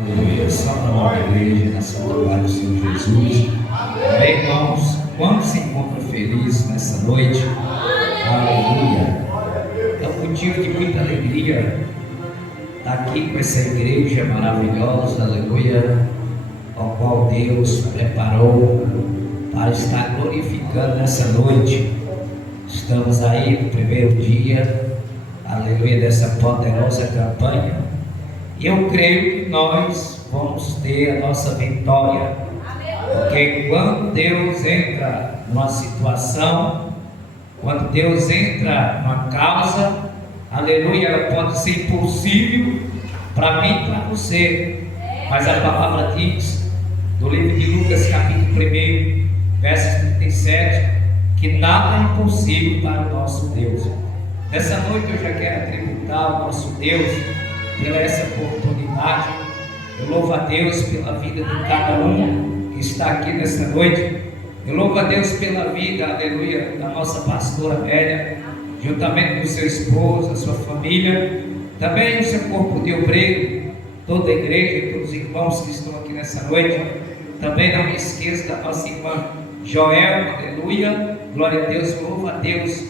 Aleluia, salve a igreja, na santa paz do Senhor Jesus. Amém, irmãos? Quando se encontra feliz nessa noite? Aleluia. É um motivo de muita alegria estar aqui com essa igreja maravilhosa, aleluia, ao qual Deus preparou para estar glorificando nessa noite. Estamos aí no primeiro dia, aleluia, dessa poderosa campanha. E eu creio que nós vamos ter a nossa vitória, porque quando Deus entra numa situação, quando Deus entra numa causa, aleluia, ela pode ser impossível para mim e para você, mas a palavra diz, no livro de Lucas capítulo 1, versos 37, que nada é impossível para o nosso Deus. Nessa noite eu já quero tributar o nosso Deus pela essa oportunidade. Eu louvo a Deus pela vida de cada um que está aqui nessa noite. Eu louvo a Deus pela vida, aleluia, da nossa pastora Amélia, juntamente com seu esposo, a sua família, também o seu corpo de obreiro, toda a igreja, todos os irmãos que estão aqui nessa noite. Também não me esqueça da nossa irmã Joel, aleluia, glória a Deus. Eu louvo a Deus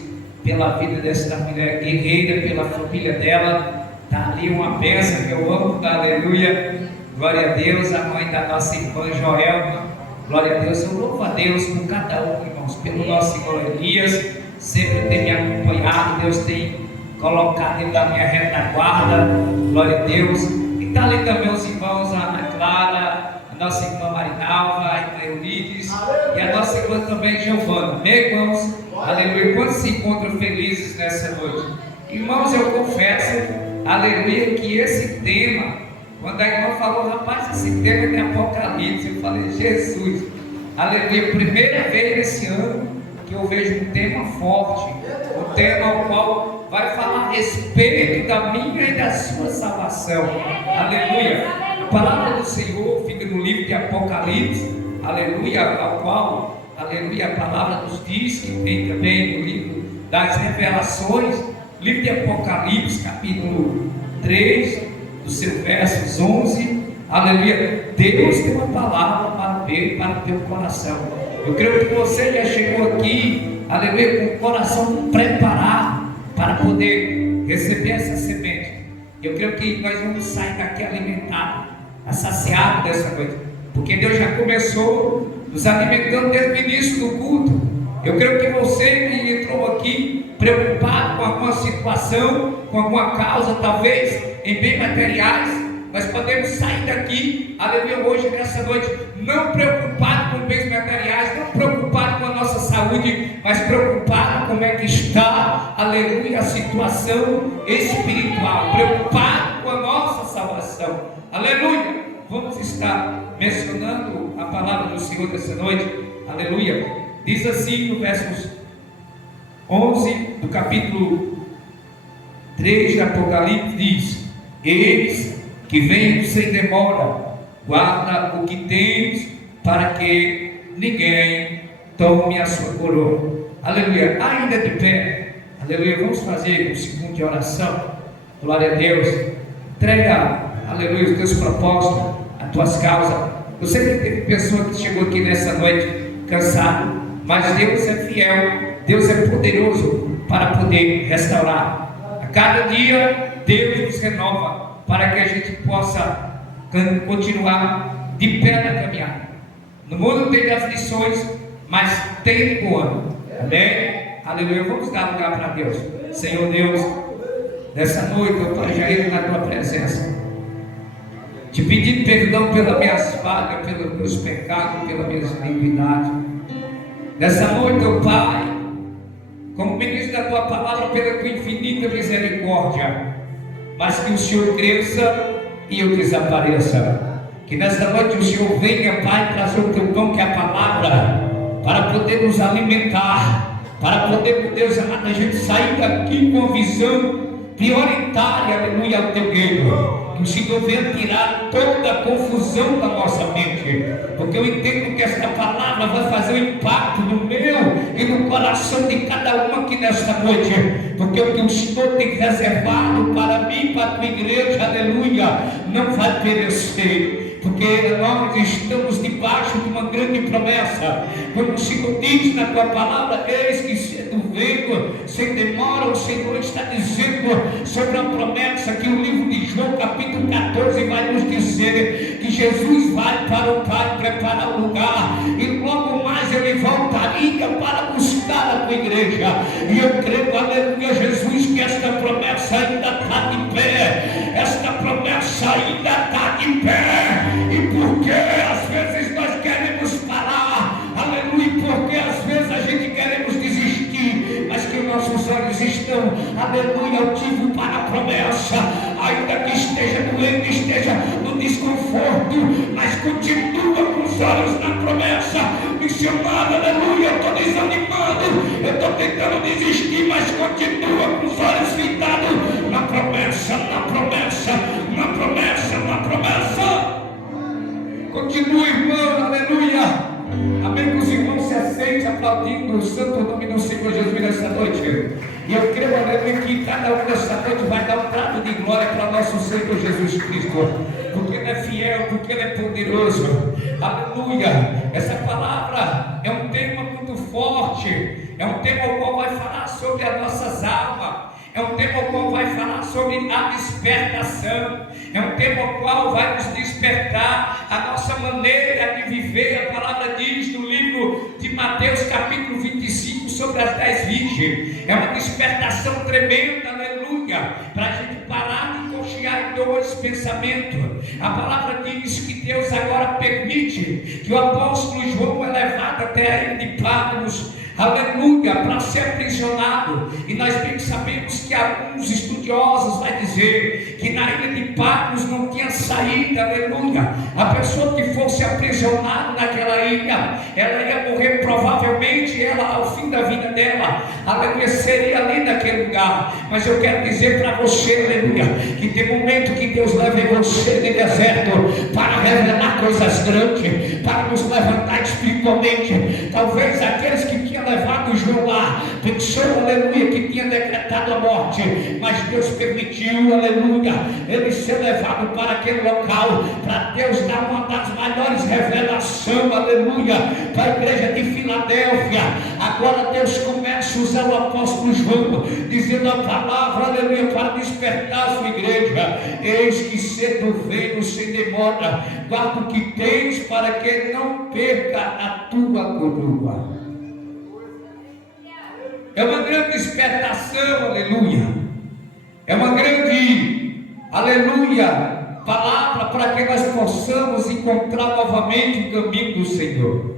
pela vida desta mulher guerreira, pela família dela. Está ali uma bênção que eu amo, aleluia, glória a Deus, a mãe da nossa irmã Joelma, glória a Deus. Eu louvo a Deus por cada um, irmãos, pelo nosso irmão Elias, sempre tem me acompanhado, Deus tem colocado dentro da minha retaguarda, glória a Deus. E está ali também os irmãos, a Ana Clara, a nossa irmã Marinalva, a irmã Eurides e a nossa irmã também Giovana, amém, irmãos, aleluia. Quantos se encontram felizes nessa noite? Irmãos, eu confesso, aleluia, que esse tema, quando a irmã falou, rapaz, esse tema é de Apocalipse, eu falei, Jesus, aleluia, primeira vez nesse ano que eu vejo um tema forte, um tema ao qual vai falar a respeito da minha e da sua salvação, aleluia. A palavra do Senhor fica no livro de Apocalipse, aleluia, ao qual, aleluia, a palavra nos diz, que tem também no livro das revelações, livro de Apocalipse, capítulo 3, do seu versos 11, aleluia. Deus tem uma palavra para o teu coração. Eu creio que você já chegou aqui, aleluia, com o coração preparado para poder receber essa semente. Eu creio que nós vamos sair daqui alimentados, saciados dessa noite, porque Deus já começou nos alimentando desde o início do culto. Eu creio que você que entrou aqui preocupado com alguma situação, com alguma causa, talvez em bens materiais, nós podemos sair daqui, aleluia, hoje nessa noite, não preocupado com bens materiais, não preocupado com a nossa saúde, mas preocupado com como é que está, aleluia, a situação espiritual, preocupado com a nossa salvação, aleluia. Vamos estar mencionando a palavra do Senhor nessa noite, aleluia. Diz assim no versos 11 do capítulo 3 de Apocalipse, diz: eis que venho sem demora, guarda o que tens, para que ninguém tome a sua coroa. Aleluia. Ainda de pé, aleluia, vamos fazer um segundo de oração. Glória a Deus. Entrega, aleluia, os teus propósitos, as tuas causas. Eu sei que teve pessoa que chegou aqui nessa noite cansado, mas Deus é fiel, Deus é poderoso para poder restaurar. A cada dia Deus nos renova para que a gente possa continuar de pé na caminhada. No mundo tem aflições, mas tem o ano. Amém? Aleluia. Vamos dar lugar para Deus. Senhor Deus, nessa noite eu Pai, já entro na tua presença, te pedindo perdão pelas minhas falhas, pelos meus pecados, pelas minhas iniquidades. Nessa noite, ó Pai, como ministro da tua palavra, pela tua infinita misericórdia, mas que o Senhor cresça e eu desapareça. Que nessa noite o Senhor venha, Pai, trazer o teu pão, que é a palavra, para poder nos alimentar, para poder, meu Deus amado, a gente sair daqui com a visão prioritária, aleluia, ao teu reino. Que o Senhor venha tirar toda a confusão da nossa mente, porque eu entendo que esta palavra vai fazer um impacto no meu e no coração de cada um aqui nesta noite, porque porque o que o Senhor tem reservado para mim, para a tua igreja, aleluia, não vai perecer. Porque nós estamos debaixo de uma grande promessa. Quando o Senhor diz na tua palavra, eis que cedo venho, sem demora, o Senhor está dizendo sobre a promessa que o livro de João capítulo 14 vai nos dizer que Jesus vai para o Pai preparar o lugar, e logo mais ele voltaria para buscar a tua igreja. E eu creio, aleluia, Jesus, que esta promessa ainda está de pé. Esta promessa ainda está de pé. E porque às vezes nós queremos parar, aleluia, porque às vezes a gente queremos desistir, mas que nossos olhos estão, aleluia, altivos para a promessa, ainda que esteja doente, esteja no desconforto, mas continua com os olhos na promessa. Missionário, aleluia, eu estou desanimado, eu estou tentando desistir, mas continua com os olhos fitados na promessa, na promessa, na promessa, na promessa. Continua, irmão, aleluia. Amém. Que os irmãos se aceitem aplaudindo o santo nome do Senhor Jesus nesta noite. E eu creio, aleluia, que cada um nesta noite vai dar um prato de glória para nosso Senhor Jesus Cristo, porque Ele é fiel, porque Ele é poderoso. Aleluia. Essa palavra é um tema muito forte, é um tema ao qual vai falar sobre as nossas almas. É um tema ao qual vai falar sobre a despertação. É um tema ao qual vai nos despertar a nossa maneira de viver. A palavra diz no livro de Mateus capítulo 25 sobre as 10 virgens. É uma despertação tremenda, aleluia, para a gente parar de cochear em dois pensamentos. A palavra diz que Deus agora permite que o apóstolo João é levado até a ilha de Patmos, aleluia, para ser aprisionado. E nós bem sabemos que alguns estudiosos vai dizer que na ilha de Patmos não tinha saída, aleluia. A pessoa que fosse aprisionada naquela ilha, ela ia morrer provavelmente, ela ao fim da vida dela, aleluia, seria ali naquele lugar. Mas eu quero dizer para você, aleluia, que tem momento que Deus leva você no deserto para revelar coisas grandes, para nos levantar espiritualmente. Talvez aqueles que tinham levado João lá pensou, aleluia, que tinha decretado a morte, mas Deus permitiu, aleluia, ele ser levado para aquele local, para Deus dar uma das maiores revelações, aleluia, para a igreja de Filadélfia. Agora Deus começa a usar o apóstolo João, dizendo a palavra, aleluia, para despertar a sua igreja. Eis que cedo venho, sem demora, guarda o que tens, para que não perca a tua coroa. É uma grande despertação, aleluia. É uma grande, aleluia, palavra para que nós possamos encontrar novamente o caminho do Senhor.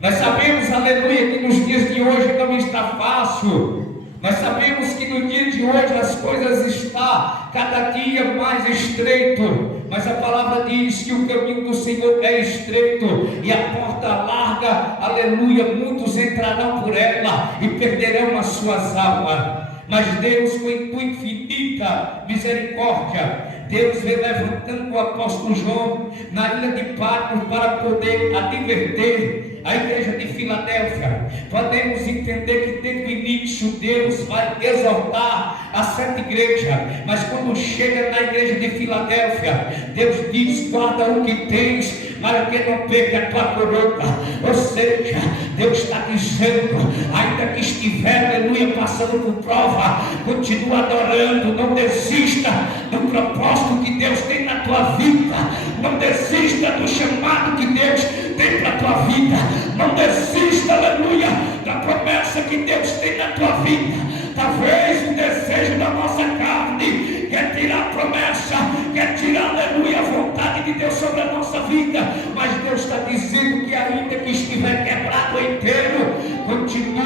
Nós sabemos, aleluia, que nos dias de hoje não está fácil. Nós sabemos que no dia de hoje as coisas estão cada dia mais estreito. Mas a palavra diz que o caminho do Senhor é estreito e a porta larga, aleluia, muitos entrarão por ela e perderão as suas almas. Mas Deus, com a tua infinita misericórdia, Deus vem levantando o apóstolo João na ilha de Patmos para poder advertir a igreja de Filadélfia. Podemos entender que desde o início Deus vai exortar a santa igreja, mas quando chega na igreja de Filadélfia, Deus diz: guarda o que tens, para que não perca a tua coroa. Ou seja, Deus está dizendo, ainda que estiver, aleluia, passando por prova, continua adorando, não desista do propósito que Deus tem na tua vida, não desista do chamado que Deus tem para a tua vida, não desista, aleluia, da promessa que Deus tem na tua vida. Talvez o desejo da nossa carne quer tirar a promessa, quer tirar, aleluia, a vontade de Deus sobre a nossa vida, mas Deus está dizendo que ainda que estiver quebrado inteiro, continua,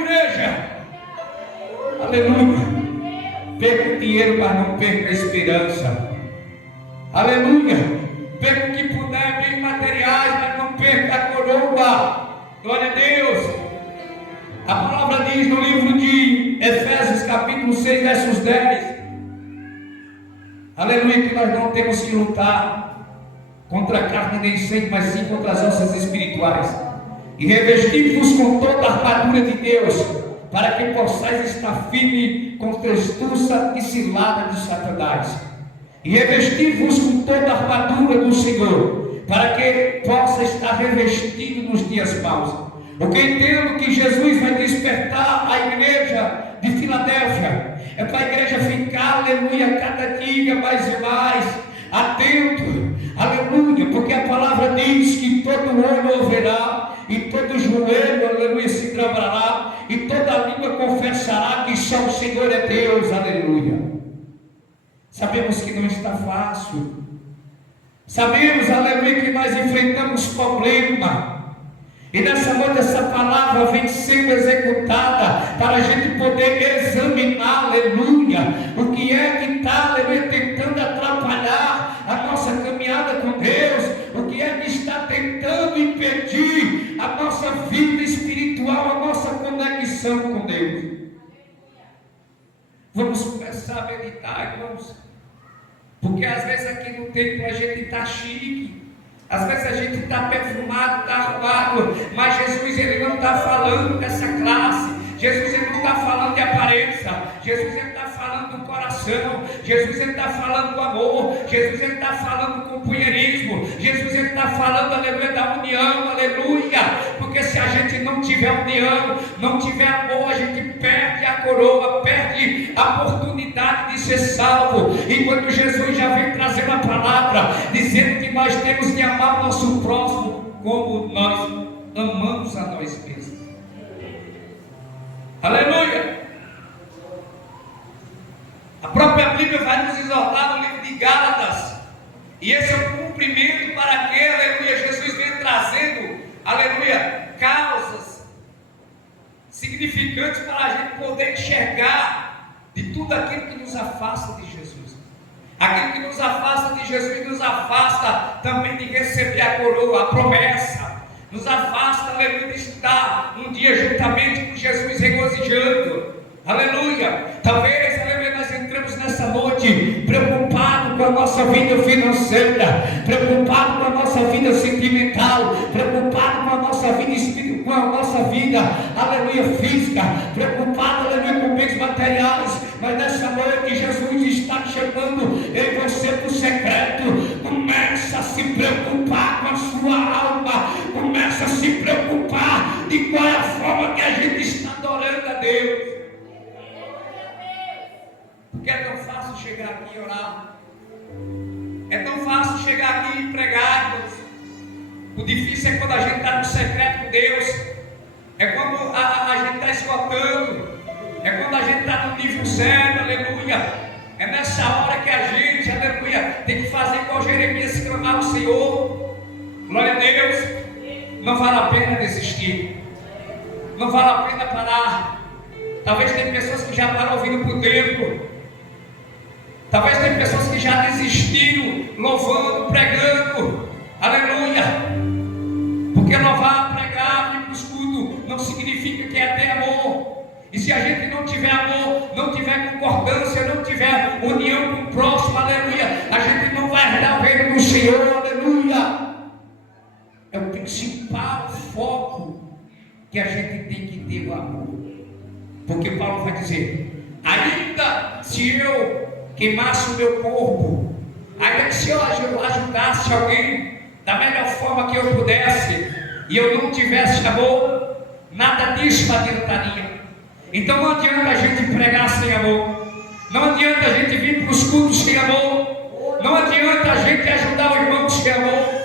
igreja, aleluia. Perca o dinheiro, mas não perca a esperança, aleluia. Perca o que puder, bens materiais, mas não perca a coroa. Glória a Deus. A palavra diz no livro de Efésios capítulo 6 versos 10, aleluia, que nós não temos que lutar contra a carne nem sangue, mas sim contra as nossas espirituais. E revestimos com toda a armadura de Deus, para que possais estar firme contra a astúcia e cilada de Satanás. E revestir-vos com toda a armadura do Senhor, para que possa estar revestido nos dias maus. Porque entendo que Jesus vai despertar a igreja de Filadélfia. É para a igreja ficar, aleluia, cada dia mais e mais atento, aleluia, porque a palavra diz que todo olho ouvirá, e todo joelho, aleluia, se dobrará, e toda língua confessará que só o Senhor é Deus, aleluia. Sabemos que não está fácil, sabemos, aleluia, que nós enfrentamos problema. E nessa noite essa palavra vem sendo executada para a gente poder examinar, aleluia, o que é que está, aleluia, tentando atrapalhar a nossa caminhada com Deus, o que é que está tentando impedir a nossa vida espiritual, a nossa conexão com Deus. Vamos começar a meditar, irmãos, porque às vezes aqui no templo a gente está chique. Às vezes a gente está perfumado, está arrumado, mas Jesus ele não está falando dessa classe. Jesus ele não está falando de aparência. Jesus ele está falando do coração. Jesus ele está falando do amor. Jesus ele está falando do companheirismo. Jesus ele está falando, aleluia, da união, aleluia. Porque se a gente não tiver união, não tiver amor, a gente perde a coroa, perde a oportunidade de ser salvo. Enquanto Jesus já vem trazendo a palavra, dizendo que nós temos que amar o nosso próximo como nós amamos a nós mesmos. Aleluia! A própria Bíblia vai nos exortar no livro de Gálatas, e esse é o cumprimento para que, aleluia, Jesus vem trazendo, aleluia, causas significantes para a gente poder enxergar de tudo aquilo que nos afasta de Jesus. Aquilo que nos afasta de Jesus nos afasta também de receber a coroa, a promessa. Nos afasta, aleluia, de estar um dia juntamente com Jesus regozijando. Aleluia. Talvez, aleluia, nós entramos nessa noite preocupado com a nossa vida financeira, preocupado com a nossa vida sentimental, preocupado com a nossa vida espiritual, com a nossa vida, aleluia, física, preocupado, aleluia, com bens materiais. Mas nessa noite Jesus está chamando em você para o secreto. Começa a se preocupar com a sua alma, começa a se preocupar de qual é a forma que a gente está adorando a Deus. Porque é tão fácil chegar aqui e orar, é tão fácil chegar aqui e pregar, irmãos. O difícil é quando a gente está no secreto com Deus, é quando a gente está esgotando, é quando a gente está no nível zero, aleluia. É nessa hora que a gente, aleluia, tem que fazer igual Jeremias, clamar ao Senhor. Glória a Deus. Não vale a pena desistir, não vale a pena parar. Talvez tem pessoas que já param vindo para o templo, talvez tem pessoas que já desistiram louvando, pregando, aleluia. Porque louvar, pregar, vir para o escudo não significa que é ter amor. E se a gente não tiver amor, não tiver concordância, não tiver união com o próximo, aleluia, a gente não vai herdar o reino do Senhor, aleluia. É o principal foco que a gente tem que ter, o amor. Porque Paulo vai dizer: ainda se eu queimasse o meu corpo, ainda que se eu ajudasse alguém da melhor forma que eu pudesse, e eu não tivesse amor, nada disso adiantaria. Então não adianta a gente pregar sem amor, não adianta a gente vir para os cultos sem amor, não adianta a gente ajudar o irmão sem amor,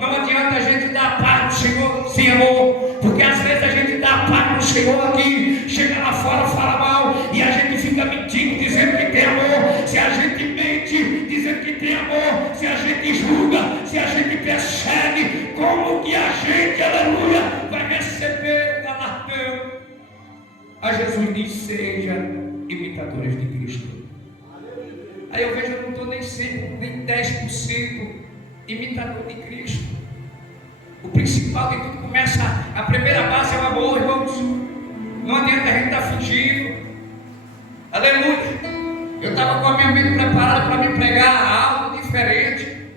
não adianta a gente dar a paz do Senhor sem amor, porque às vezes a gente dá a paz do Senhor aqui, chega lá fora, fala mal, e a gente fica mentindo, dizendo que tem amor. Se a gente mente, dizendo que tem amor, se a gente julga, se a gente persegue, como que a gente, aleluia, vai receber o galardão? A Jesus diz: seja imitadores de Cristo. Aí eu vejo, eu não estou nem 100%, nem 10% imitador de Cristo. O principal de tudo começa, a primeira base é o amor, irmãos. Não adianta a gente estar fingindo. Aleluia. Eu estava com a minha mente preparada para me pregar algo diferente,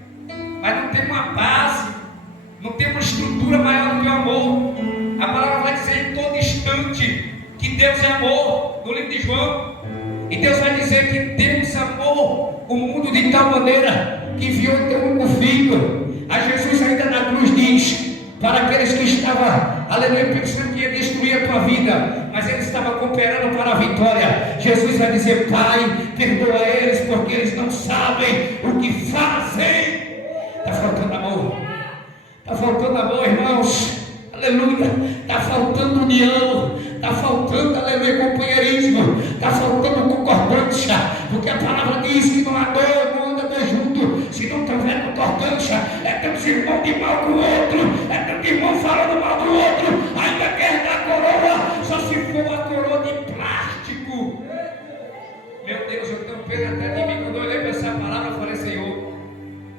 mas não tem uma base, não tem uma estrutura maior do que o amor. A palavra vai dizer: em todo instante que Deus é amor, no livro de João. E Deus vai dizer que Deus amou o mundo de tal maneira que enviou o teu único filho. A Jesus ainda na cruz diz, para aqueles que estavam, aleluia, pensando que ia destruir a tua vida, mas ele estava cooperando para a vitória. Jesus vai dizer: Pai, perdoa eles, porque eles não sabem o que fazem. Está faltando amor, está faltando amor, irmãos, aleluia, está faltando união, está faltando, aleluia, companheirismo, está faltando concordância, porque a palavra diz que não há dor, não anda bem junto, se não tiver concordância, é tanto irmão de mal com o outro, é tanto irmão falando mal do outro, ainda quer dar coroa, só se for a coroa de plástico. Meu Deus, eu tenho pena até de mim, quando eu olhei para essa palavra, eu falei: Senhor,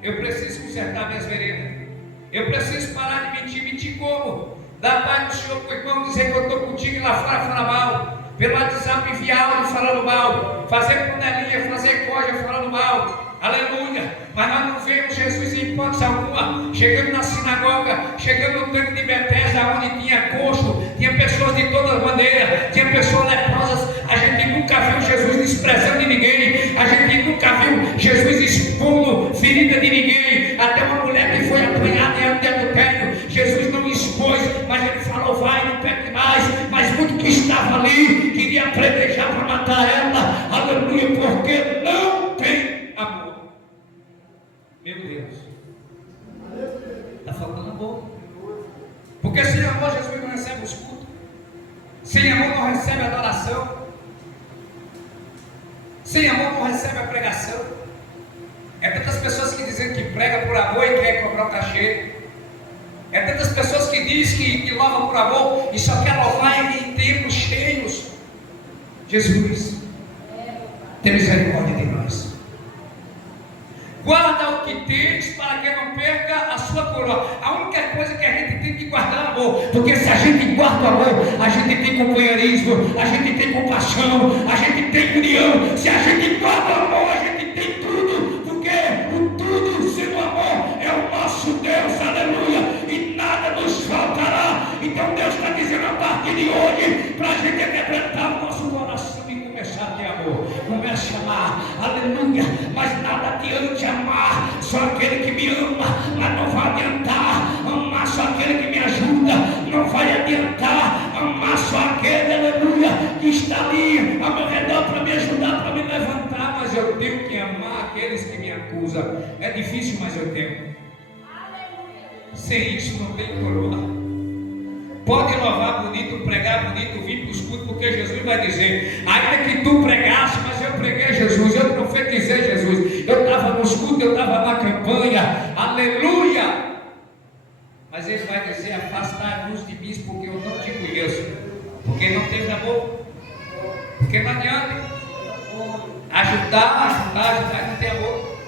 eu preciso consertar minhas veredas, eu preciso parar de mentir. Mentir como? Dar paz do Senhor para o irmão, dizer que eu estou contigo e lá fora fala mal, pelo WhatsApp enviar áudio falando mal, fazer panelinha, fazer coja falando mal, aleluia. Mas nós não vemos Jesus em hipótese alguma. Chegando na sinagoga, chegando no tanque de Betesda, onde tinha coxo, tinha pessoas de todas maneiras, tinha pessoas leprosas. A gente nunca viu Jesus desprezando de ninguém, a gente nunca viu Jesus expondo ferida de ninguém. Até uma mulher que foi apanhada em ato de adultério, Jesus não expôs, mas ele falou: vai, não peque mais. Mas muito que estava ali queria pretejar para matar ela, aleluia, porque não tem amor. Meu Deus, está faltando amor, porque sem amor Jesus não recebe os cultos, sem amor não recebe a adoração, sem amor não recebe a pregação. É tantas pessoas que dizem que prega por amor e quer cobrar o cachê. É tantas pessoas que dizem que louvam por amor e só quer louvar em tempos cheios. Jesus, tem misericórdia de nós. Guarda o que tens para que não perca a sua coroa. A única coisa que a gente tem que guardar é amor, porque se a gente guarda o amor, a gente tem companheirismo, a gente tem compaixão, a gente tem união. Se a gente guarda o amor, a gente tem tudo, porque o tudo sendo amor é o nosso Deus, aleluia, e nada nos faltará. Então Deus está dizendo a partir de hoje, para a gente quebrantar o nosso coração e começar a ter amor, comece a amar, aleluia. Mas nada adianta amar só aquele que me ama, mas não vai adiantar amar só aquele que me ajuda, não vai adiantar amar só aquele, aleluia, que está ali ao meu redor para me ajudar, para me levantar. Mas eu tenho que amar aqueles que me acusam. É difícil, mas eu tenho. Sem isso não tem coroa. Pode louvar bonito, pregar bonito, vir para os cultos, porque Jesus vai dizer: ainda que tu pregasse, mas eu preguei Jesus, eu profetizei Jesus, eu estava nos cultos, eu estava na campanha, aleluia. Mas ele vai dizer: afastai-vos de mim, porque eu não te conheço. Porque não teve amor, porque não adianta ajudar, não tem amor.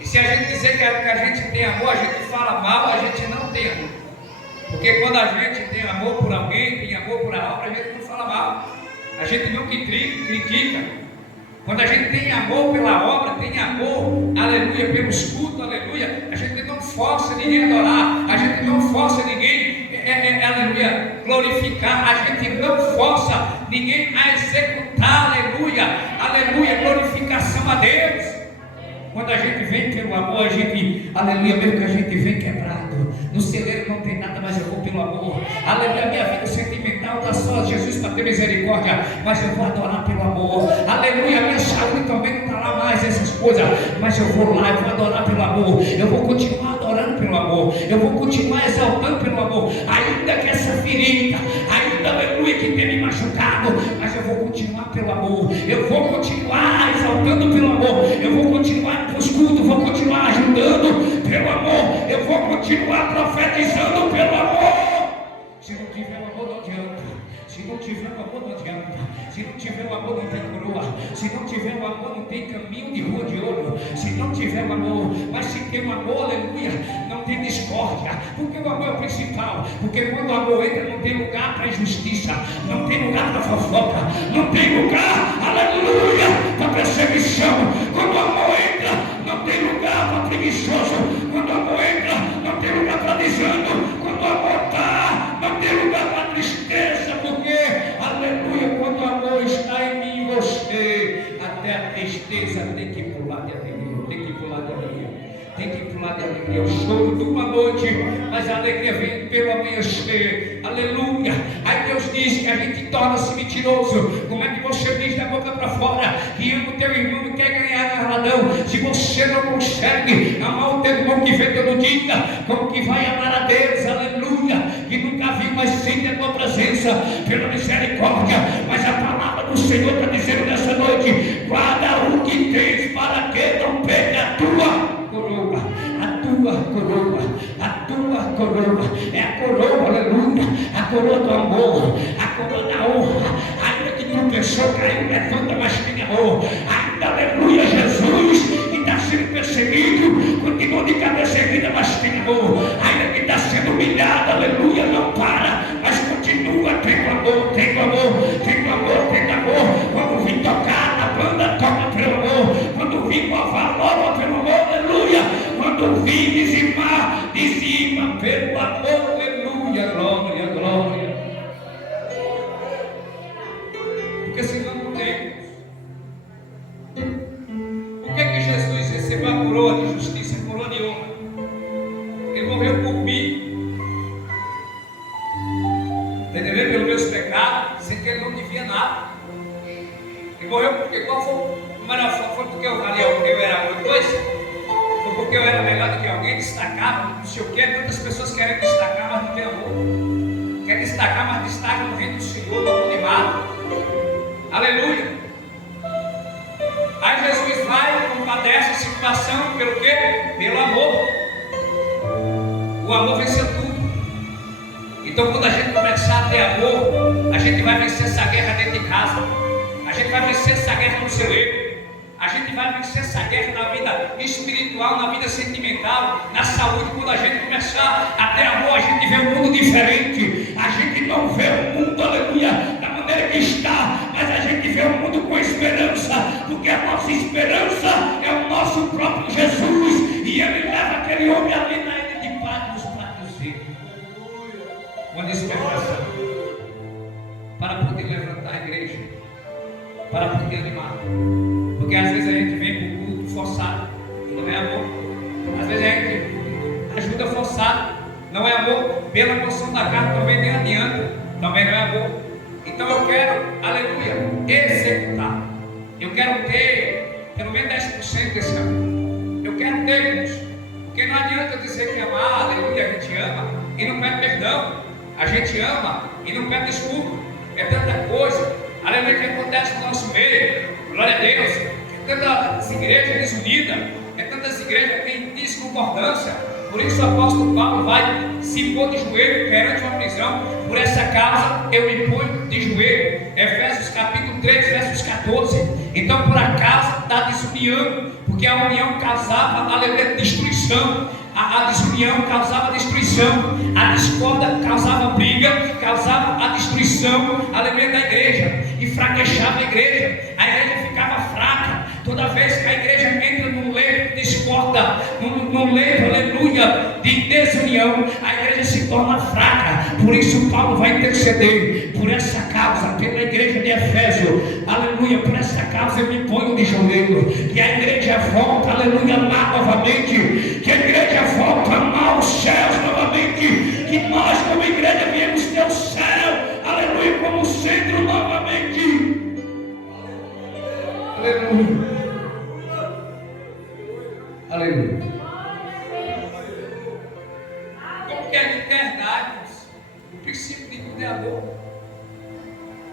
E se a gente dizer que a gente tem amor, a gente fala mal, a gente não tem amor. Porque quando a gente tem amor por alguém, tem amor por a obra, a gente não fala mal, a gente não critica. Quando a gente tem amor pela obra, tem amor, aleluia, pelos cultos, aleluia, a gente não força ninguém a adorar, a gente não força ninguém, aleluia, glorificar, a gente não força ninguém a executar, aleluia, glorificação a Deus. Quando a gente vem pelo amor, a gente, aleluia, mesmo que a gente vem quebrado, no celeiro não tem nada, mas eu vou pelo amor, aleluia, minha vida sentimental está só a Jesus para ter misericórdia, mas eu vou adorar pelo amor, aleluia, minha saúde também não está lá mais, essas coisas, mas eu vou lá, eu vou adorar pelo amor, eu vou continuar adorando pelo amor, eu vou continuar exaltando pelo amor, ainda que essa ferida, ainda, aleluia, que tenha me machucado, mas eu vou continuar pelo amor, eu vou continuar exaltando pelo amor, eu vou continuar para os cultos, vou continuar ajudando pelo amor, eu vou continuar profetizando pelo amor. Se não tiver o amor, não adianta. Se não tiver o amor, não adianta. Se não tiver o amor, não tem coroa. Se não tiver o amor, não tem caminho de rua de ouro. Se não tiver o amor, mas se tem o amor, aleluia, não tem discórdia. Porque o amor é o principal. Porque quando o amor entra, não tem lugar para injustiça, não tem lugar para fofoca, não tem lugar, aleluia, para perseguição. Quando o amor entra, não tem lugar para preguiçoso. Quando o amor entra, não tem lugar para desando. Quando o amor está, não tem lugar para tristeza. Porque, aleluia, lado de alegria. O choro dura uma noite, mas a alegria vem pelo amanhecer. Aleluia. Aí Deus diz que a gente torna-se mentiroso. Como é que você diz da boca para fora que ama o teu irmão e quer ganhar galardão, se você não consegue amar o teu irmão que vê todo dia? Como que vai amar a Deus? Aleluia. Que nunca viu, mas sente a tua presença pela misericórdia. Mas a palavra do Senhor está dizendo nessa noite: guarda o que tens, para que não perca a tua coroa. A tua coroa, a tua coroa é a coroa, aleluia, a coroa do amor, a coroa da honra. Ainda que tropeçou, caiu, levanta, mas tem amor. Ainda, aleluia, Jesus, que está sendo perseguido, continua de cabeça erguida, mas tem amor. Ainda que está sendo humilhado, aleluia, não para, mas continua tendo amor, tendo amor, tendo amor, tendo amor. Quando vim tocar na banda, toca pelo amor. Quando vim louvar, louva pelo amor, aleluia. Quando vim dizimar, dizima pelo amor, aleluia, glória, glória. Porque senão não tem. Por que Jesus recebeu a coroa de justiça, a coroa de honra? Ele morreu por mim, entendeu? Pelos meus pecados, sem que ele não devia nada. Ele morreu porque qual foi? Foi porque eu valia, eu era alguma coisa? Foi porque eu era melhor do que alguém, destacava, não sei o que. Tantas pessoas querem destacar, mas não tem amor. Querem destacar, mas destacam no reino do Senhor, não animado. Aleluia. Aí Jesus vai, compadece a situação, pelo quê? Pelo amor. O amor venceu tudo. Então quando a gente começar a ter amor, a gente vai vencer essa guerra dentro de casa. A gente vai vencer essa guerra no celeiro. A gente vai vencer essa guerra na vida espiritual, na vida sentimental, na saúde. Quando a gente começar a ter amor, a gente vê um mundo diferente. A gente não vê o mundo, aleluia, da maneira que está, mas a gente vê o mundo com esperança, porque a nossa esperança é o nosso próprio Jesus. E ele leva aquele homem ali na ilha de Patmos para crescer. Uma despertação para poder levantar a igreja, para poder animar. Porque às vezes a gente vem para o culto forçado, e não é amor. Às vezes a gente ajuda forçado, não é amor. Pela emoção da carne também nem adianta, também não é amor. Então eu quero, aleluia, executar. Eu quero ter pelo menos 10% desse amor. Eu quero ter, irmãos. Porque não adianta eu dizer que amar, aleluia, a gente ama e não pede perdão. A gente ama e não pede desculpa. É tanta coisa, aleluia, que acontece no nosso meio. Glória a Deus. É tantas igrejas desunidas, é tantas igrejas que têm discordância. Por isso o apóstolo Paulo vai se pôr de joelho perante uma prisão. Por essa causa eu me ponho de joelho. Efésios capítulo 3, versos 14. Então por a causa da desunião, porque a união causava, aleluia, destruição. A desunião causava destruição, a discórdia causava briga, causava a destruição, aleluia, da igreja, e fraquejava a igreja ficava fraca. Toda vez que a igreja entra num leito de discórdia, num leito, aleluia, de desunião, a igreja se torna fraca. Por isso Paulo vai interceder por essa causa, pela igreja de Efésio, aleluia. Por essa causa eu me ponho de joelho, que a igreja volta, aleluia, lá novamente, que a igreja volta a amar os céus novamente, que nós como igreja viemos ter o céu, aleluia, como centro novamente. Aleluia. Aleluia. Como que é de verdade? O princípio de tudo é amor.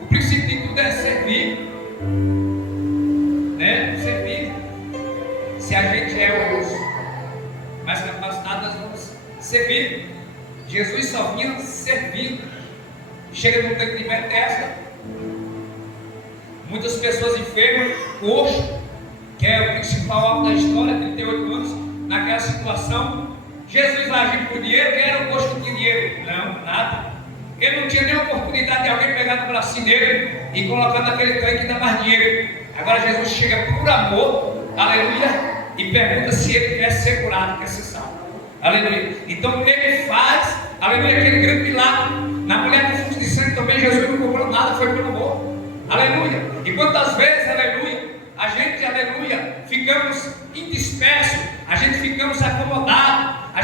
O princípio de tudo é servir. Né? Servir. Se a gente é os mais capacitados, nós vamos servir. Jesus só vinha servir. Chega no tanque de Betesda, muitas pessoas enfermas, coxo, que é o principal alvo da história, 38 anos, naquela situação. Jesus vai agir por dinheiro. Quem era o coxo que tinha dinheiro? Não, nada. Ele não tinha nem a oportunidade de alguém pegar no bracinho dele e colocar naquele tanque e dar mais dinheiro. Agora Jesus chega por amor, aleluia, e pergunta se ele quer ser curado, quer ser salvo. Aleluia. Então ele faz, aleluia, aquele grande milagre. Na mulher do fluxo de sangue também Jesus não cobrou nada, foi pelo amor. Aleluia. E quantas vezes, aleluia, a gente, aleluia, ficamos indispersos, a gente ficamos acomodados.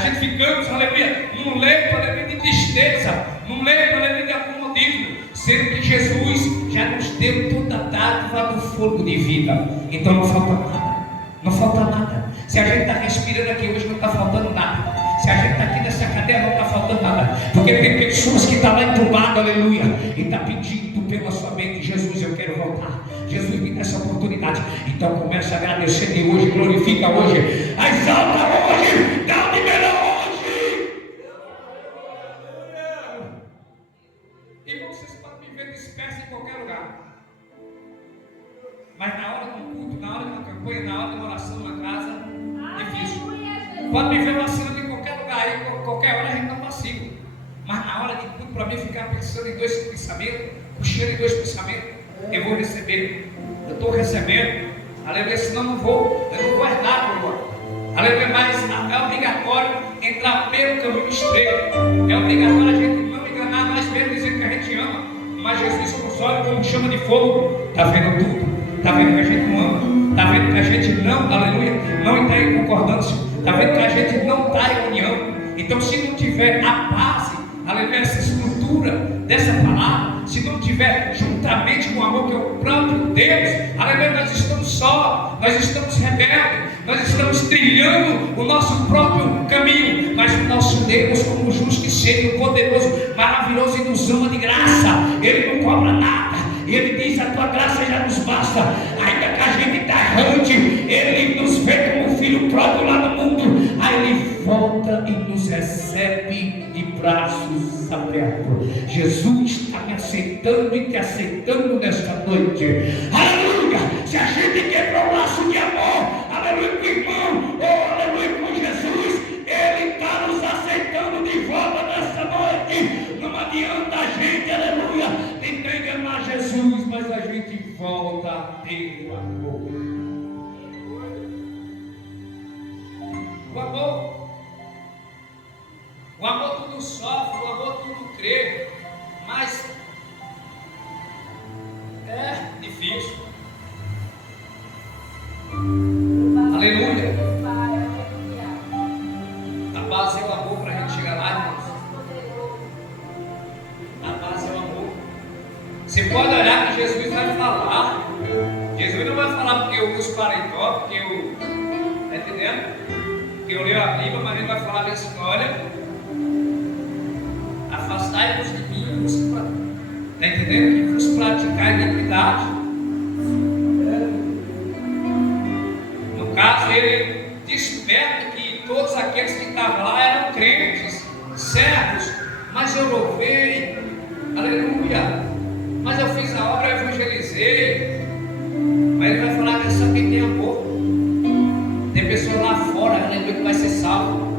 gente ficamos, aleluia, num leito, aleluia, de tristeza, num leito, aleluia, de acomodismo, sendo que Jesus já nos deu toda a dádiva do fogo de vida. Então não falta nada, não falta nada. Se a gente está respirando aqui hoje, não está faltando nada. Se a gente está aqui nessa cadeira, não está faltando nada. Porque tem pessoas que estão lá entubado, aleluia, e está pedindo pela sua mente: Jesus, eu quero voltar. Jesus, me dá essa oportunidade. Então começa a agradecer de hoje, glorifica hoje, exalta hoje, dá o nível hoje. E vocês podem me ver dispersos em qualquer lugar, mas na hora do culto, na hora de uma campanha, na hora de uma oração na casa, difícil. Pode me ver vacilando em qualquer lugar, aí qualquer hora a gente está passivo. Mas na hora de culto, para mim ficar pensando em dois pensamentos, puxando em dois pensamentos, eu vou receber, eu estou recebendo, aleluia, senão eu não vou herdar, meu irmão. Aleluia, mas é obrigatório entrar pelo caminho estreito. É obrigatório a gente não enganar nós mesmos, dizendo que a gente ama, mas Jesus nos olha como chama de fogo, está vendo tudo, está vendo que a gente não ama, está vendo que a gente não, aleluia, não está em concordância, está vendo que a gente não está em união. Então, se não tiver a base, aleluia, essa estrutura dessa palavra, se não tiver juntamente com o amor que é o próprio Deus, aleluia, nós estamos só, nós estamos rebeldes, nós estamos trilhando o nosso próprio caminho. Mas o nosso Deus, como justo e cheio, poderoso, maravilhoso e nos ama de graça, Ele não cobra nada. Ele diz: a tua graça já nos basta. Ainda que a gente está errante, Ele nos vê como filho próprio lá no mundo. Aí Ele volta e nos recebe de braços abertos. Jesus está me aceitando e te aceitando nesta noite. Aleluia! Se a gente quebrou o laço de amor, aleluia, com o irmão, ou aleluia, com Jesus, Ele está nos aceitando de volta nesta noite. Não adianta a gente, aleluia, tentar enganar Jesus, mas a gente volta a ter o amor. O amor tudo sofre, o amor tudo crê, mas é difícil. Aleluia. A base é o amor para a gente chegar lá, irmãos. A base é o amor. Você pode olhar que Jesus vai falar. Jesus não vai falar porque eu uso paletó, porque eu. Está entendendo? Porque eu leio a Bíblia, mas ele vai falar da história. Afastai-vos de mim, está entendendo? Que vos praticar iniquidade. No caso, ele desperta que todos aqueles que estavam lá eram crentes, servos, mas eu louvei, aleluia, mas eu fiz a obra, eu evangelizei. Mas ele vai falar que é só quem tem amor. Tem pessoa lá fora, aleluia, que vai ser salvo.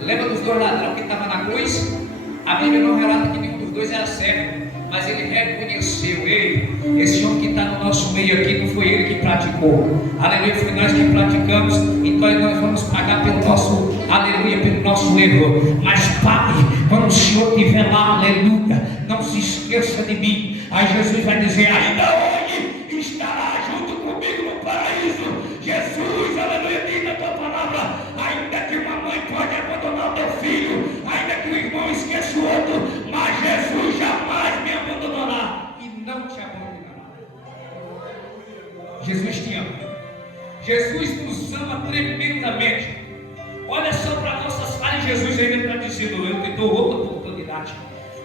Lembra dos dois ladrões que estavam na cruz? A Bíblia não relata que nenhum dos dois era servo, mas ele reconheceu ele. Esse homem que está no nosso meio aqui não foi ele que praticou, aleluia, foi nós que praticamos. Então nós vamos pagar pelo nosso, aleluia, pelo nosso erro. Mas Pai, quando o Senhor estiver lá, aleluia, não se esqueça de mim. Aí Jesus vai dizer: ainda hoje estará junto comigo no paraíso. Jesus, aleluia, diz na tua palavra: ainda que uma mãe pode abandonar o teu filho, ainda que o irmão esqueça o outro, mas Jesus jamais me abandonará e não te abandonará. Jesus te ama. Jesus nos ama tremendamente. Olha só para nossas falhas. Jesus ainda está dizendo: eu te dou outra oportunidade.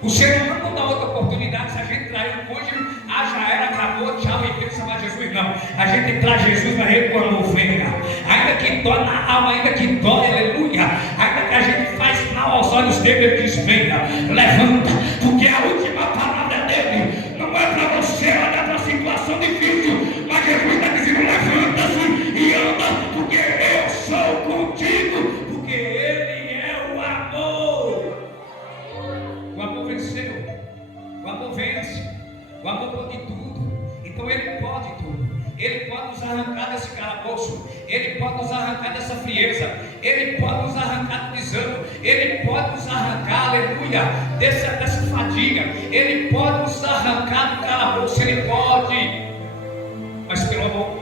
O Senhor não dá outra oportunidade. Se a gente trair um cônjuge, já era, acabou, tchau, e pensa mais Jesus. Não, a gente traz Jesus na rede com a ovelha. Ainda que dói na alma, ainda que dói, aleluia, ainda que a gente faz mal aos olhos dele, ele diz: venha, levanta, porque a última palavra dele não é para você olhar para a situação difícil, mas Jesus está dizendo: levanta-se e anda, porque eu sou contigo, porque ele é o amor. O amor venceu, o amor vence, o amor pode tudo. Então ele pode tudo. Ele pode nos arrancar desse calabouço, Ele pode nos arrancar dessa frieza, Ele pode nos arrancar do desânimo, Ele pode nos arrancar, aleluia, dessa fadiga, Ele pode nos arrancar do calabouço, Ele pode, mas pelo amor.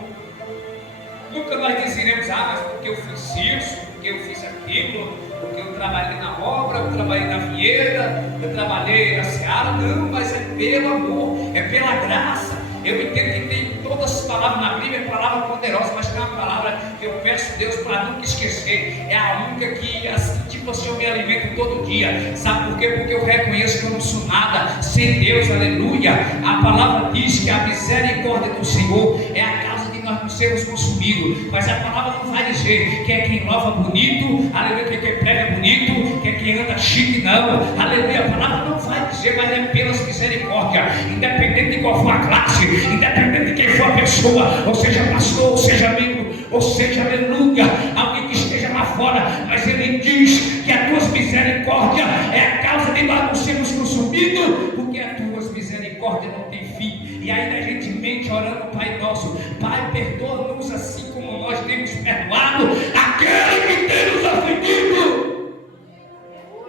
Nunca nós dizeremos: mas porque eu fiz isso, porque eu fiz aquilo. currículo, porque eu trabalhei na obra, eu trabalhei na vinheta, eu trabalhei na seara. Não, mas é pelo amor, é pela graça. Eu entendo que tem todas as palavras na Bíblia, é palavra poderosa, mas tem uma palavra que eu peço a Deus para nunca esquecer. É a única que, assim, tipo assim, eu me alimento todo dia. Sabe por quê? Porque eu reconheço que eu não sou nada sem Deus, aleluia. A palavra diz que a misericórdia do Senhor é a causa de nós não sermos consumidos. Mas a palavra não vai dizer que é quem louva bonito, aleluia, que é quem prega bonito, que é quem anda chique, não, aleluia. A palavra não vai dizer, mas é pelas misericórdias, independente de qual for a classe, independente de quem for a pessoa, ou seja pastor, ou seja amigo, ou seja, aleluia, alguém que esteja lá fora, mas ele diz que as tuas misericórdias é a causa de nós não sermos consumidos, porque as tuas misericórdias não têm fim. E ainda a gente mente orando ao Pai Nosso: Pai, perdoa-nos assim como nós temos perdoado aquele que tem nos ofendido.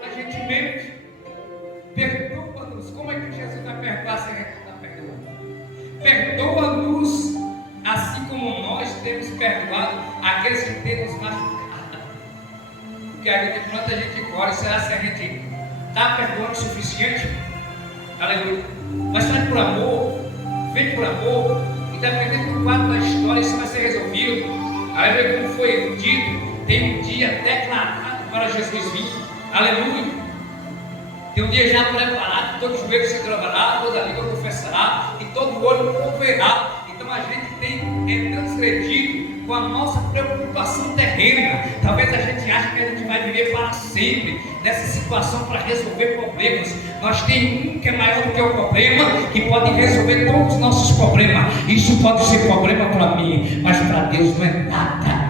A gente mente, perdoa-nos. Como é que Jesus vai perdoar se a gente não está perdoando? Perdoa-nos assim como nós temos perdoado aqueles que têm nos machucado. Porque a gente, quando a gente corre, será se a gente está perdoando o suficiente? Aleluia. Mas será que por amor, vem por amor, independente do quadro da história, isso vai ser resolvido? Aleluia, como foi dito, tem um dia declarado para Jesus vir. Aleluia. Tem um dia já preparado, todo joelho se dobrará, toda língua confessará e todo olho verá. Então a gente tem transgredido com a nossa preocupação terrena. Talvez a gente ache que a gente vai viver para sempre nessa situação para resolver problemas. Nós temos um que é maior do que o problema, que pode resolver todos os nossos problemas. Isso pode ser problema para mim, mas para Deus não é nada.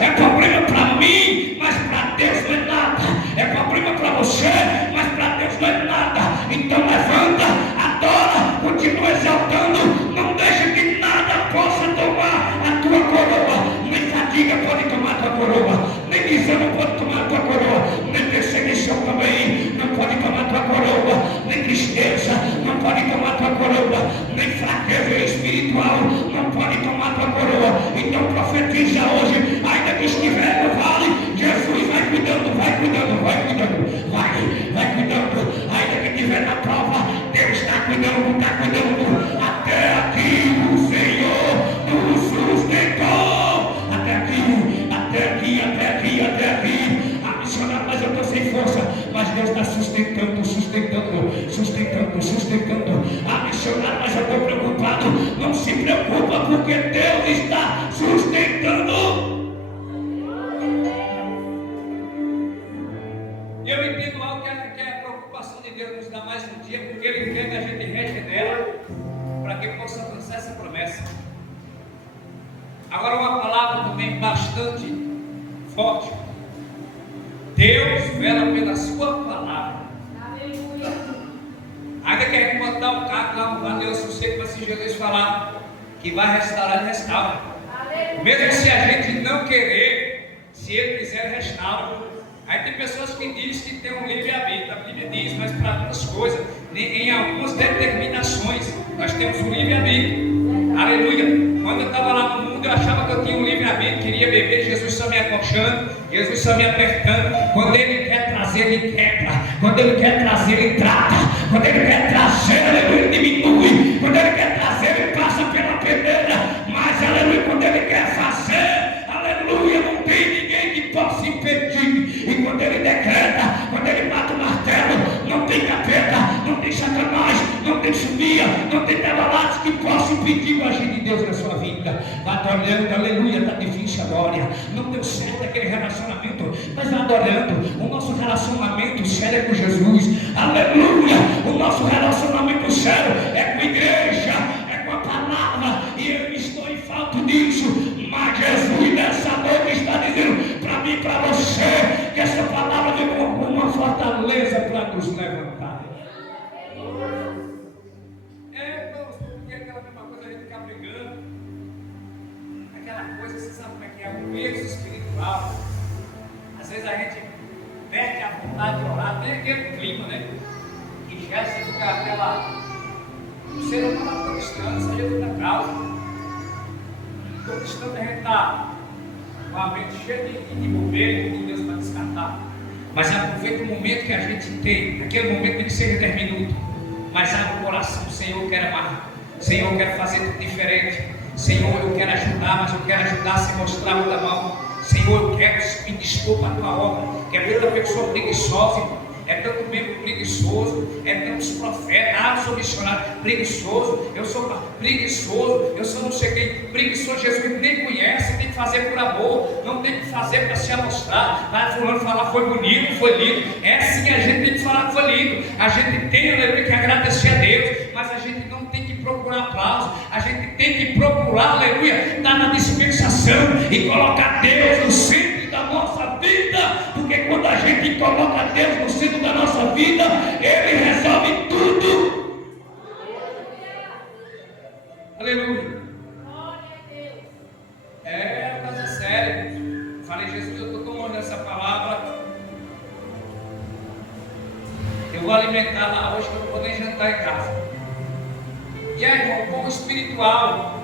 É problema para mim, mas para Deus não é nada. É problema para você, mas para Deus não é nada. Então levanta, adora, continua exaltando. Não deixa que nada possa tomar a tua coroa. Nem fadiga pode tomar a tua coroa, nem desânimo pode tomar a tua coroa, nem perseguição também não pode tomar a tua coroa, nem tristeza não pode tomar a tua coroa, nem fraqueza espiritual não pode tomar a tua coroa. Então profetiza hoje, ainda que estiver no vale, Jesus vai cuidando, vai cuidando, vai cuidando, vai cuidando. Ainda que estiver na prova, Deus está cuidando, até aqui o Senhor nos sustentou, até aqui. A missionária, mas eu estou sem força, mas Deus está sustentando. A missionária, mas eu estou preocupado. Não se preocupa, porque Deus está sustentando. Eu entendo algo que a preocupação de Deus nos dá mais um dia, porque Ele quer que a gente regenere para que possa alcançar essa promessa. Agora uma palavra também bastante forte. Deus vela pela sua palavra. Aleluia. Ainda que a gente botar o carro lá no Valeu Sossego, mas se Jesus falar que vai restaurar, Ele restaura. Aleluia. Mesmo se a gente não querer, se Ele quiser, Ele restaura. Aí tem pessoas que dizem que tem um livre-arbítrio. A Bíblia diz, mas para algumas coisas, em algumas determinações, nós temos um livre-arbítrio. Aleluia. Quando eu estava lá no mundo, eu achava que eu tinha um livre-arbítrio, queria beber, Jesus só me aconchando, Jesus só me apertando. Quando Ele quer trazer, Ele quebra. Quando Ele quer trazer, Ele trata. Quando Ele quer trazer, aleluia, Ele diminui. Quando Ele quer trazer, Ele passa pela peneira. Mas, aleluia, quando Ele quer fazer, aleluia, não tem ninguém que possa impedir. E quando Ele decreta, quando Ele bate o martelo, não tem capeta, não tem satanás, não tem subia, não tem devalados que possa impedir o agir de Deus na sua vida. Vá adorando, aleluia, está difícil agora. Não deu certo aquele relacionamento, mas vá adorando. O nosso relacionamento sério é com Jesus, aleluia. O nosso relacionamento sério é com a igreja, é com a palavra, e eu estou em falta disso. Mas Jesus nessa noite está dizendo para mim e para você que essa palavra vem como uma fortaleza para nos levantar. Irmãos, porque aquela mesma coisa a gente ficar brigando, aquela coisa, você sabe como é que é, o peso espiritual. Às vezes a gente perde a vontade de orar, tem aquele clima, né? Que já se fica aquela. O ser humano está cristão, isso aí é outra causa. Estou cristão, a gente está com uma mente cheia de bobeira, de Deus para descartar. Mas aproveita o momento que a gente tem. Aquele momento tem que ser 10 minutos. Mas abre o coração, Senhor, eu quero amar. Senhor, eu quero fazer tudo diferente. Senhor, eu quero ajudar, mas eu quero ajudar sem mostrar muita mão. Senhor, eu quero me dispor para a tua obra. Que é tanta pessoa preguiçosa, irmão. É tanto membro preguiçoso, é tantos profetas, eu sou missionário preguiçoso, eu sou preguiçoso, eu sou não sei quem, preguiçoso. Jesus nem conhece, tem que fazer por amor, não tem que fazer para se amostrar. Lá fulano falar foi bonito, foi lindo, é sim, a gente tem que falar que foi lindo, a gente tem, aleluia, que agradecer a Deus, mas a gente não tem que procurar aplauso, a gente tem que procurar, aleluia, estar na dispensação e colocar Deus no centro da nossa vida, porque quando a gente coloca Deus no centro da nossa vida, Ele resolve tudo. Aleluia. É coisa séria. Falei, Jesus, eu estou tomando essa palavra, eu vou alimentar lá hoje, que eu não vou nem jantar em casa. E aí, irmão, o povo espiritual,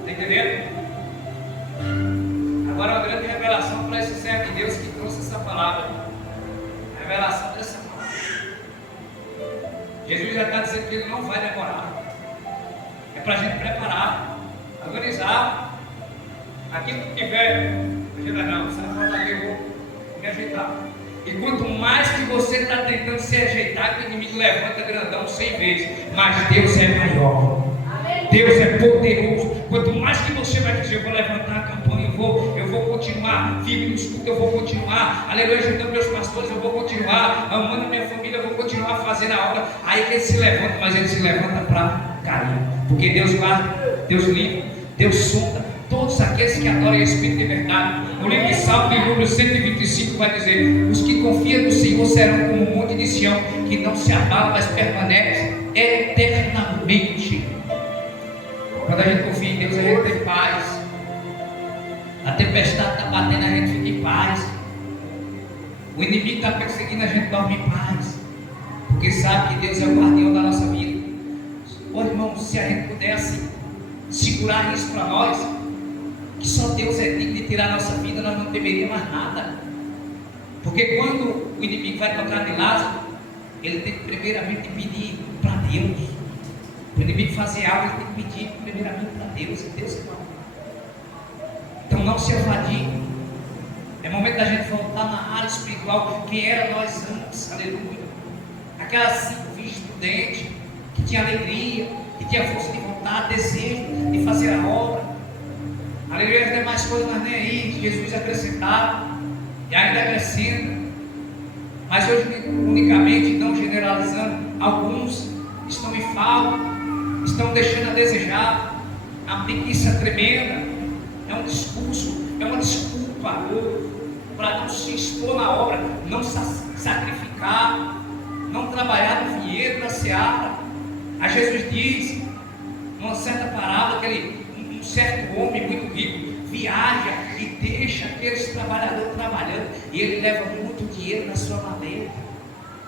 está entendendo? Agora, uma grande revelação para esse servo de Deus que trouxe essa palavra. A revelação dessa palavra. Jesus já está dizendo que Ele não vai demorar. É para a gente preparar, organizar. Aquilo que tiver, não, você não pode eu vou me ajeitar. E quanto mais que você está tentando se ajeitar, que o inimigo levanta grandão 100 vezes. Mas Deus é maior. Deus é poderoso. Quanto mais que você vai dizer, eu vou levantar a campanha, eu vou continuar firme no escudo, eu vou continuar, aleluia, ajudando meus pastores, eu vou continuar amando minha família, eu vou continuar fazendo a obra. Aí ele se levanta, mas ele se levanta para cair, porque Deus guarda, Deus livra, Deus sonda todos aqueles que adoram o Espírito de verdade. No livro de Salmo, no número 125, vai dizer: os que confiam no Senhor serão como o monte de Sião, que não se abala, mas permanece eternamente. Quando a gente confia em Deus, a gente tem paz. A tempestade está batendo, a gente fica em paz. O inimigo está perseguindo, a gente dorme em paz, porque sabe que Deus é o guardião da nossa vida. Ô irmão, se a gente pudesse segurar isso para nós, que só Deus é digno de tirar a nossa vida, nós não temeríamos mais nada. Porque quando o inimigo vai tocar de Lázaro, ele tem que primeiramente pedir para Deus. Para o inimigo fazer algo, ele tem que pedir primeiramente para Deus. E Deus é bom. Então não se evadie. É momento da gente voltar na área espiritual. Quem era nós antes, aleluia. Aquela 5 virgens prudentes, que tinha alegria, que tinha força de vontade, desejo de fazer a obra. Aleluia, as demais coisas nós nem aí, Jesus acrescentava, e ainda acrescenta. Mas hoje, unicamente, não generalizando, alguns estão em falta, estão deixando a desejar. A preguiça tremenda é um discurso, é uma desculpa para não se expor na obra, não sacrificar, não trabalhar no vinhedo, na seara. Aí Jesus diz, numa certa parábola, que um certo homem muito rico viaja e deixa aqueles trabalhadores trabalhando, e ele leva muito dinheiro na sua maleta.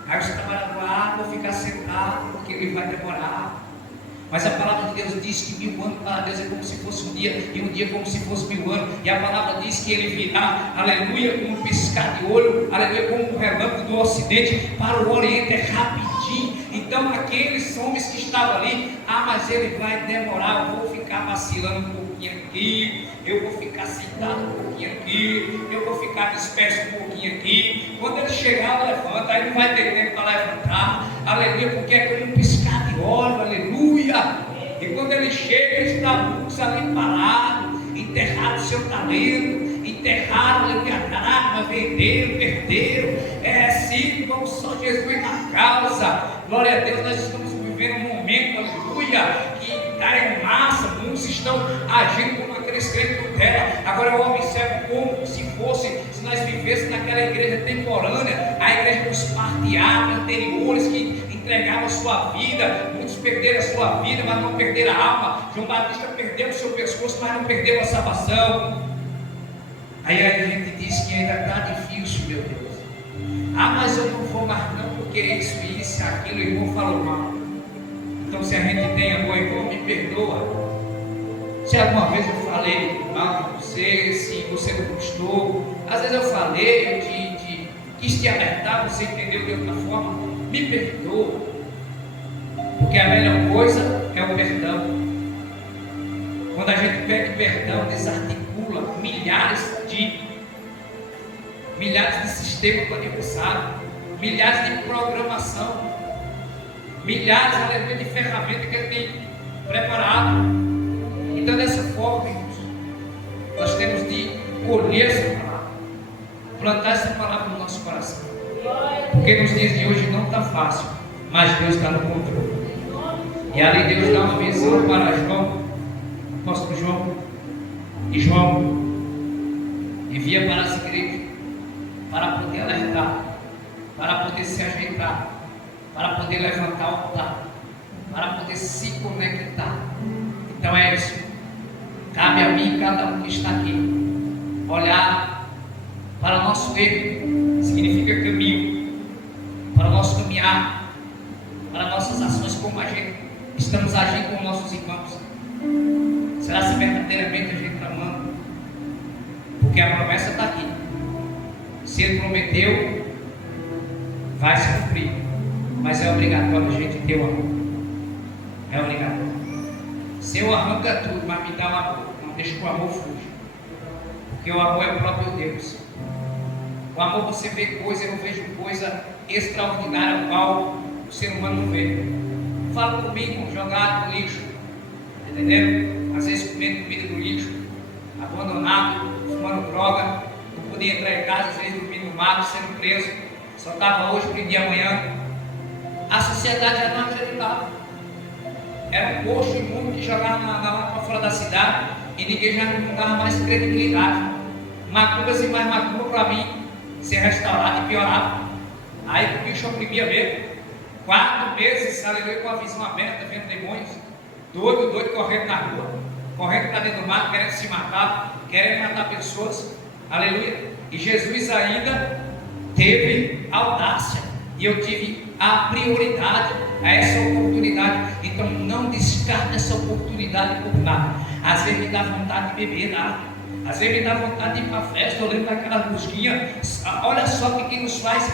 Aí os trabalhadores vão ficar sentados, porque ele vai demorar. Mas a palavra de Deus diz que 1000 anos para Deus é como se fosse um dia, e um dia como se fosse 1000 anos. E a palavra diz que ele virá, aleluia, como um piscar de olho, aleluia, como um relâmpago do ocidente para o oriente, é rapidinho. Então aqueles homens que estavam ali, mas ele vai demorar, eu vou ficar vacilando um pouquinho aqui, eu vou ficar sentado um pouquinho aqui, eu vou ficar disperso um pouquinho aqui. Quando ele chegar, levanta, aí não vai ter tempo para levantar, aleluia, porque é como um piscar de olho, aleluia. E quando ele chega, eles estavam muitos ali parados, enterraram o seu talento, enterraram, aleluia, caraca, venderam, perderam. É assim, como só Jesus na causa. Glória a Deus, nós estamos vivendo um momento, aleluia, que está em massa, muitos estão agindo como aqueles crentes do terra. Agora eu observo como se fosse, se nós vivêssemos naquela igreja temporânea, a igreja dos patriarcas anteriores que entregavam a sua vida. Muitos perderam a sua vida, mas não perderam a alma. João Batista perdeu o seu pescoço, mas não perdeu a salvação. Aí a gente diz que ainda está difícil, meu Deus. Mas eu não vou mais não, porque isso, aquilo, o irmão falou mal. Então se a gente tem amor, irmão, me perdoa. Se alguma vez eu falei mal de você, se você não gostou, às vezes eu falei, eu quis te alertar, você entendeu de outra forma, me perdoa. Porque a melhor coisa é o perdão. Quando a gente pede perdão, desarticula milhares de sistemas para adversário, milhares de programação, milhares de ferramentas que ele tem preparado. Então, dessa forma, irmãos, nós temos de colher essa palavra, plantar essa palavra no nosso coração, porque nos dias de hoje não está fácil, mas Deus está no controle. E ali Deus dá uma visão para João, apóstolo João, e João envia para as igrejas para poder alertar, para poder se ajeitar, para poder levantar o altar, para poder se conectar. Então é isso. Cabe a mim, cada um que está aqui, olhar para o nosso erro, significa caminho, para o nosso caminhar, para nossas ações, como a gente estamos agindo com nossos irmãos. Será se verdadeiramente a gente está amando? Porque a promessa está aqui. Se ele prometeu, vai se cumprir. Mas é obrigatório a gente ter o amor. É obrigatório. Se eu arranca tudo, mas me dá o amor, não deixa que o amor fuja. Porque o amor é o próprio Deus. O amor, você vê coisa, eu não vejo coisa extraordinária, qual o ser humano não vê. Fala comigo, jogado no lixo. Entendeu? Às vezes comendo comida no lixo, abandonado, fumando droga, não podia entrar em casa, às vezes dormindo no mato, sendo preso, só estava hoje, aprendi amanhã. A sociedade já não acreditava. Era um posto imundo que jogava lá para fora da cidade e ninguém já não dava mais credibilidade. Macumbas e mais macumba para mim ser restaurado e piorava. Aí o bicho oprimia mesmo. 4 meses, aleluia, com a visão aberta, vendo demônios. Doido, correndo na rua, correndo para dentro do mato, querendo se matar, querendo matar pessoas, aleluia. E Jesus ainda teve audácia, e eu tive a prioridade a essa oportunidade. Então não descarte essa oportunidade por nada. Às vezes me dá vontade de beber nada, às vezes me dá vontade de ir para a festa, eu lembro daquela musiquinha. Olha só o que nos faz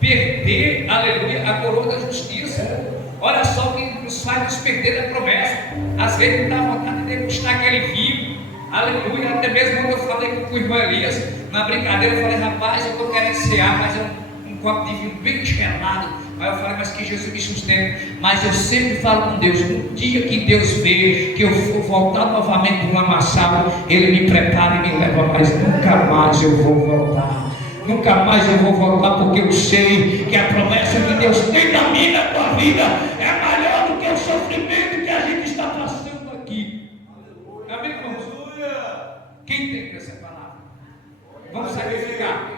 perder, aleluia, a coroa da justiça. Olha só o que nos faz nos perder da promessa. Às vezes me dá vontade de degustar aquele vinho, aleluia. Até mesmo quando eu falei com o irmão Elias, na brincadeira, eu falei, rapaz, eu estou querendo cear, mas é um copo de vinho bem gelado. Aí eu falei, mas que Jesus me sustente. Mas eu sempre falo com Deus, no dia que Deus vê que eu for voltar novamente para o lamaçal, Ele me prepara e me leva, mas nunca mais eu vou voltar. Nunca mais eu vou voltar, porque eu sei que a promessa que Deus tem na minha e na tua vida é maior do que o sofrimento que a gente está passando aqui. Amém, irmãos? Quem tem essa palavra? Vamos sacrificar.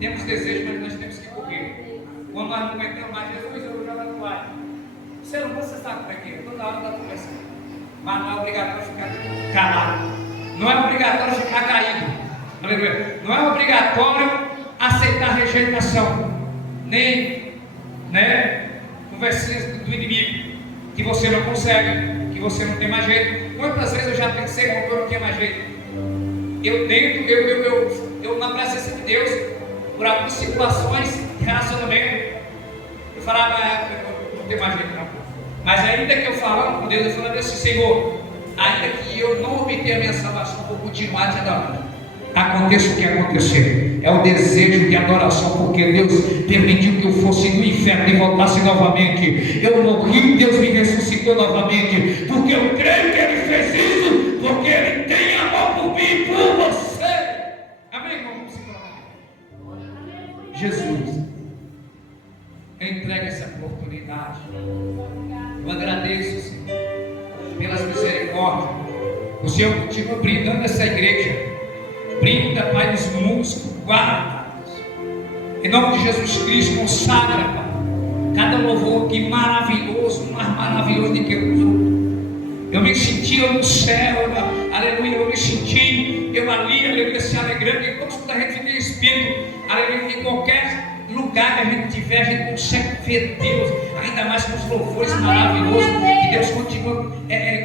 Temos desejo, mas nós temos que correr. Quando nós não aguentamos mais, Jesus, eu vou jogar no ar. Você não você sabe como é que é? Toda hora está conversando. Mas não é obrigatório ficar calado. Não é obrigatório ficar caído. Aleluia. Não é obrigatório aceitar rejeitação, nem conversinhas do inimigo, que você não consegue, que você não tem mais jeito. Quantas vezes eu já pensei que eu não tinha mais jeito? Eu na presença de Deus, por algumas situações de relacionamento, eu falava, eu não tenho mais jeito não. Mas ainda que eu falava com Deus, eu falava assim, Senhor, ainda que eu não obtenha a minha salvação, vou continuar te adorando. Aconteça o que acontecer, é o desejo de adoração, porque Deus permitiu que eu fosse no inferno e voltasse novamente. Eu morri, Deus me ressuscitou novamente, porque eu creio que Ele fez isso, porque Ele tem amor por mim e por você. Amém, irmão? Jesus, entrega essa oportunidade. Eu agradeço, Senhor, pelas misericórdias. O Senhor continua brindando essa igreja. Brinda, Pai, nos mundos, guarda, em nome de Jesus Cristo, consagra, Pai, cada louvor aqui maravilhoso, mais maravilhoso do que os outros. Eu me senti no céu, aleluia, eu me senti, eu ali, aleluia, se alegrando, e quando a gente tem espírito, aleluia, em qualquer lugar que a gente tiver, a gente consegue ver Deus, ainda mais com os louvores maravilhosos, que Deus continua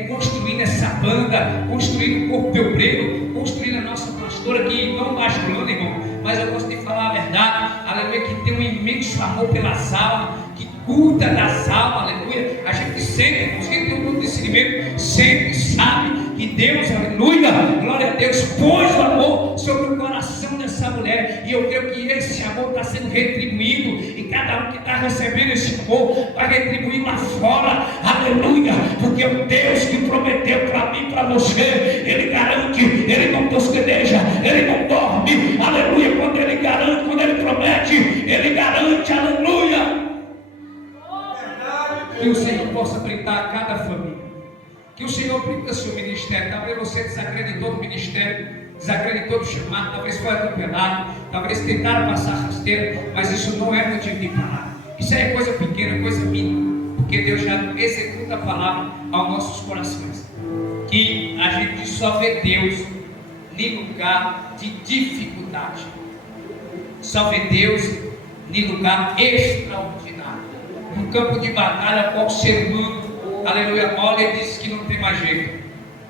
construindo construindo essa banda, construindo o corpo de obreiro, construindo a nossa pastora, que não bajulando, irmão, mas eu gosto de falar a verdade, aleluia, que tem um imenso amor pelas almas, que cuida das almas, aleluia. A gente sempre, irmãos, quem tem um bom discernimento, sempre sabe que Deus, aleluia, glória a Deus, pôs o amor sobre o coração dessa mulher, e eu creio que esse amor está sendo retribuído, e cada um que está recebendo esse amor vai retribuir lá fora, aleluia, porque o Deus que prometeu para mim, para você, Ele garante, Ele não tosqueneja, Ele não dorme, aleluia. Quando Ele garante, quando Ele promete, Ele garante, aleluia. Que o Senhor possa brindar a cada família, que o Senhor brinda seu ministério. Talvez você desacreditou do ministério, desacreditou do chamado, talvez foi atropelado, talvez tentaram passar rasteira, mas isso não é motivo de parar. Isso é coisa pequena, coisa mínima, porque Deus já executa a palavra aos nossos corações. Que a gente só vê Deus em lugar de dificuldade, só vê Deus em lugar extraordinário. No campo de batalha, qual ser humano, aleluia, olha e diz que não tem mais jeito.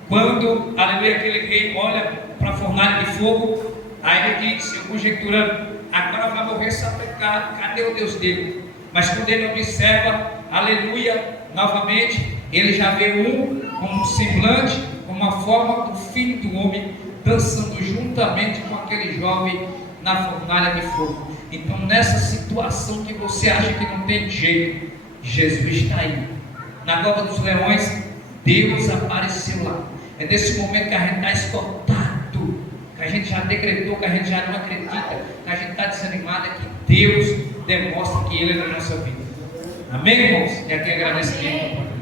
Quando, aleluia, aquele rei olha para a fornalha de fogo, aí ele diz, conjecturando, agora vai morrer essa pecado, cadê o Deus dele? Mas quando ele observa, aleluia, novamente, ele já vê com um semblante, com uma forma do Filho do Homem, dançando juntamente com aquele jovem na fornalha de fogo. Então, nessa situação que você acha que não tem jeito, Jesus está aí. Na cova dos leões, Deus apareceu lá. É nesse momento que a gente está esgotado, que a gente já decretou, que a gente já não acredita, que a gente está desanimado, é que Deus demonstra que Ele é na nossa vida. Amém, irmãos? E aqui agradecimento.